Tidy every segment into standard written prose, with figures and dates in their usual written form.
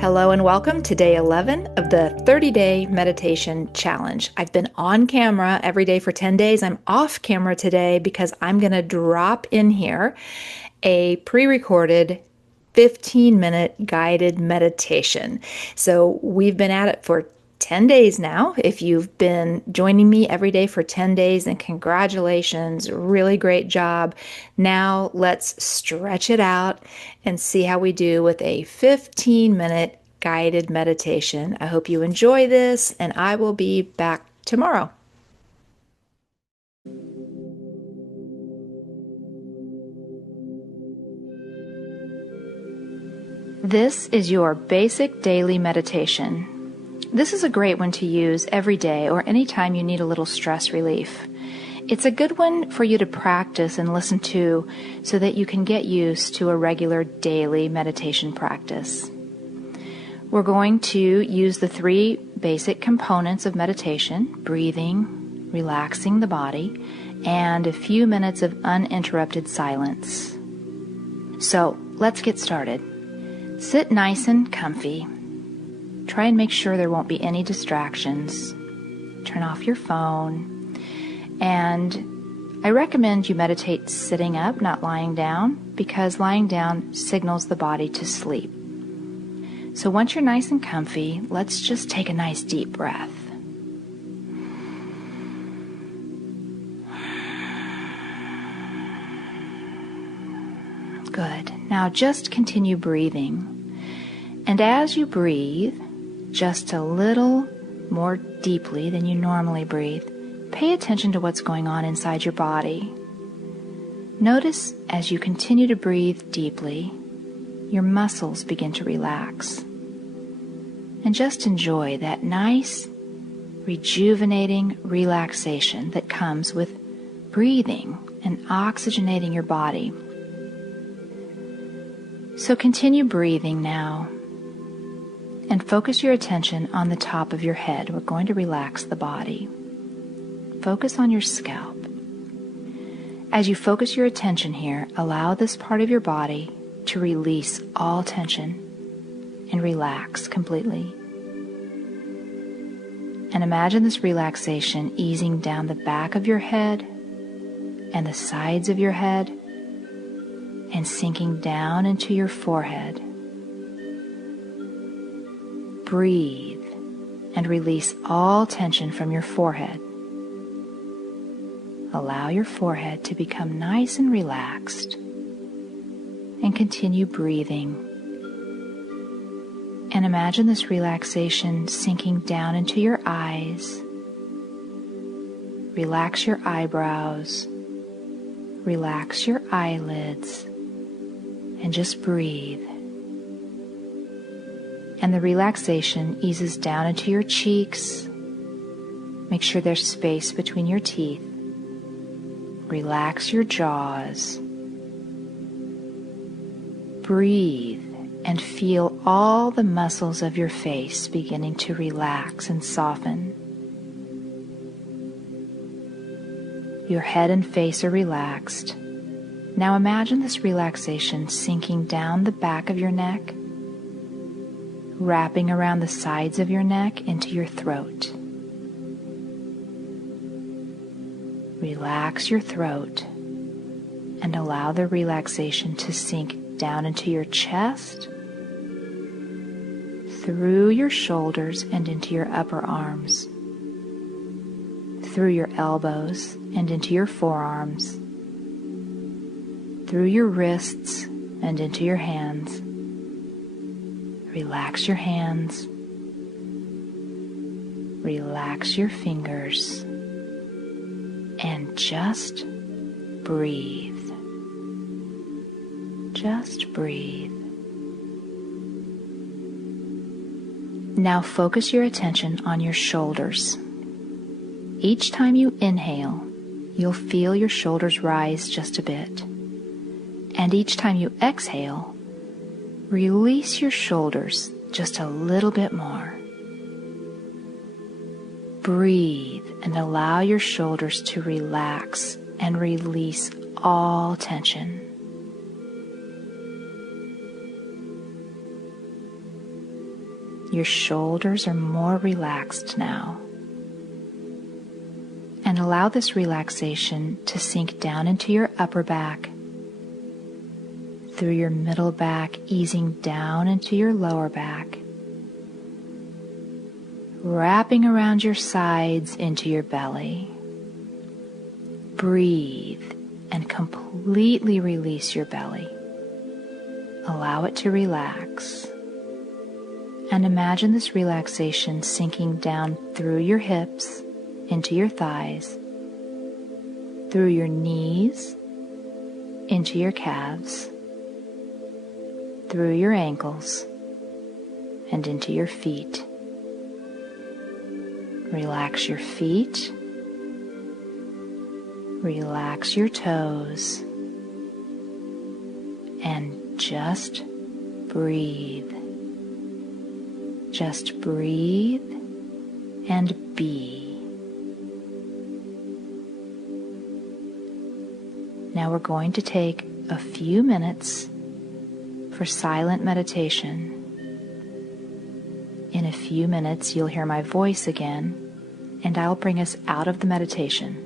Hello and welcome to day 11 of the 30-day meditation challenge. I've been on camera every day for 10 days. I'm off camera today because I'm going to drop in here a pre-recorded 15-minute guided meditation. So we've been at it for 10 days now. If you've been joining me every day for 10 days, then congratulations, really great job. Now let's stretch it out and see how we do with a 15-minute guided meditation. I hope you enjoy this, and I will be back tomorrow. This is your basic daily meditation. This is a great one to use every day or anytime you need a little stress relief. It's a good one for you to practice and listen to so that you can get used to a regular daily meditation practice. We're going to use the three basic components of meditation: breathing, relaxing the body, and a few minutes of uninterrupted silence. So let's get started. Sit nice and comfy. Try and make sure there won't be any distractions. Turn off your phone. And I recommend you meditate sitting up, not lying down, because lying down signals the body to sleep. So once you're nice and comfy, let's just take a nice deep breath. Good. Now just continue breathing. And as you breathe, just a little more deeply than you normally breathe, pay attention to what's going on inside your body. Notice as you continue to breathe deeply, your muscles begin to relax. And just enjoy that nice, rejuvenating relaxation that comes with breathing and oxygenating your body. So continue breathing now and focus your attention on the top of your head. We're going to relax the body. Focus on your scalp. As you focus your attention here, allow this part of your body to release all tension and relax completely. And imagine this relaxation easing down the back of your head and the sides of your head and sinking down into your forehead. Breathe and release all tension from your forehead. Allow your forehead to become nice and relaxed, and continue breathing. And imagine this relaxation sinking down into your eyes. Relax your eyebrows. Relax your eyelids. And just breathe. And the relaxation eases down into your cheeks. Make sure there's space between your teeth. Relax your jaws. Breathe and feel all the muscles of your face beginning to relax and soften. Your head and face are relaxed. Now imagine this relaxation sinking down the back of your neck, wrapping around the sides of your neck into your throat. Relax your throat and allow the relaxation to sink down into your chest, through your shoulders and into your upper arms, through your elbows and into your forearms, through your wrists and into your hands. Relax your hands. Relax your fingers. And just breathe. Just breathe. Now focus your attention on your shoulders. Each time you inhale, you'll feel your shoulders rise just a bit. And each time you exhale, release your shoulders just a little bit more. Breathe and allow your shoulders to relax and release all tension. Your shoulders are more relaxed now. And allow this relaxation to sink down into your upper back, through your middle back, easing down into your lower back, wrapping around your sides into your belly. Breathe and completely release your belly. Allow it to relax. And imagine this relaxation sinking down through your hips, into your thighs, through your knees, into your calves, through your ankles, and into your feet. Relax your feet. Relax your toes. And just breathe. Just breathe and be. Now we're going to take a few minutes for silent meditation. In a few minutes, you'll hear my voice again, and I'll bring us out of the meditation.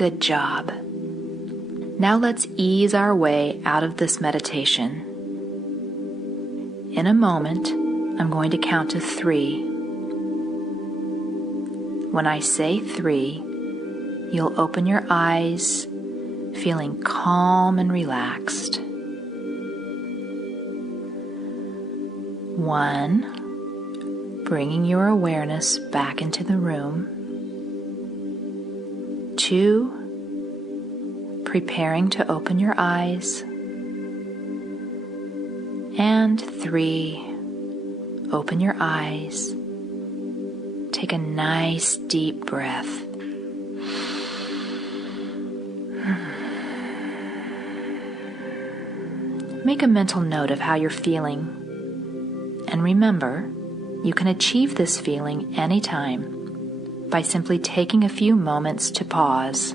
Good job. Now let's ease our way out of this meditation. In a moment, I'm going to count to 3. When I say 3, you'll open your eyes, feeling calm and relaxed. 1, bringing your awareness back into the room. 2, preparing to open your eyes. And 3, open your eyes. Take a nice deep breath. Make a mental note of how you're feeling. And remember, you can achieve this feeling anytime by simply taking a few moments to pause.